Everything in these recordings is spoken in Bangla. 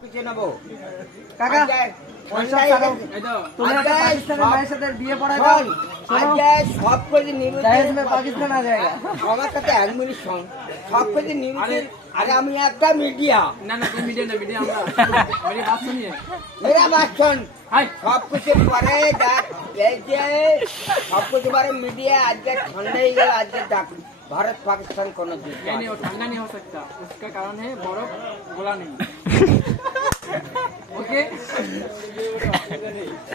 পিছিয়ে নেবো কাকা বিয়ে পড়ায় দাও সব কিছু নিউজ পাকিস্তান आ जाएगा আমার সাথে 1 মিনিট সব কিছু নিউজ আরে আমি একটা মিডিয়া না না তুমি মিডিয়া না মিডিয়া আমরা মেরি বাত শুনিए मेरा बात सुन हाय সব কিছু পরে দেখ এই যে সব কিছু পরে মিডিয়া আজকে ঠান্ডা হয়ে গেল আজকে ডাক भारत पाकिस्तान को नहीं नहीं वो ठंडा नहीं हो सकता उसका कारण है बर्फ गोला नहीं ओके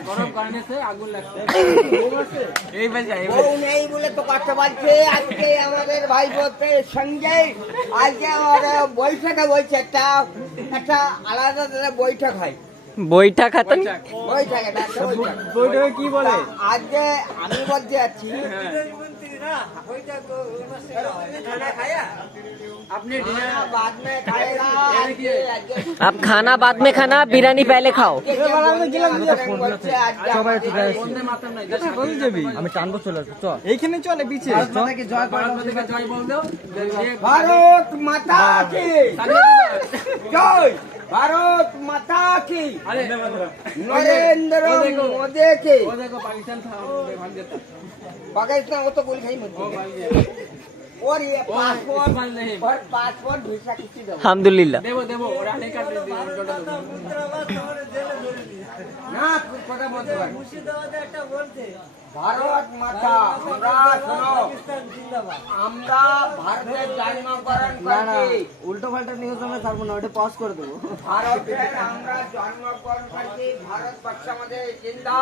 बर्फ गलने से आগুন लगता है এই বাজা এই वो नहीं बोले तो কথা বলছে আজকে আমাদের ভাই বলতে সঞ্জয় আজকে আমাদের বৈঠকে বলছে একটা আলাদা বৈঠক হয় বইটা খাতেন বৈঠক এটা বইটাকে কি বলে আজকে আমি বলতে যাচ্ছি আপনি ডিনার बाद में खाएगा आप खाना बाद में खाना बिरयानी पहले खाओ বন্দে মাতরম নাই কই যাবি আমি টানবো চলে চ এইখানে চলে পিছে ভারত মাতাকে জয় বল দাও भारत माता की जय भारत माता की अरे नरेंद्र मोदी की वो देखो पाकिस्तान था भाग जाता पाकिस्तान वो तो गोली खाई मत वो भाग गया और ये पासपोर्ट मान नहीं और पासपोर्ट वीजा किसी दो अल्हम्दुलिल्लाह देवो देवो रानी का ना कुछ पता मत कर भारत माता আমরা শোনো আমরা ভারতের জন্মগ্রহণ করেছি উল্টো পাল্টা নিউজ আমরা ছাড়বো না ওটা পজ করে দেবো ভারতের আমরা জন্মগ্রহণ করেছি ভারতবর্ষ আমাদের জিন্দা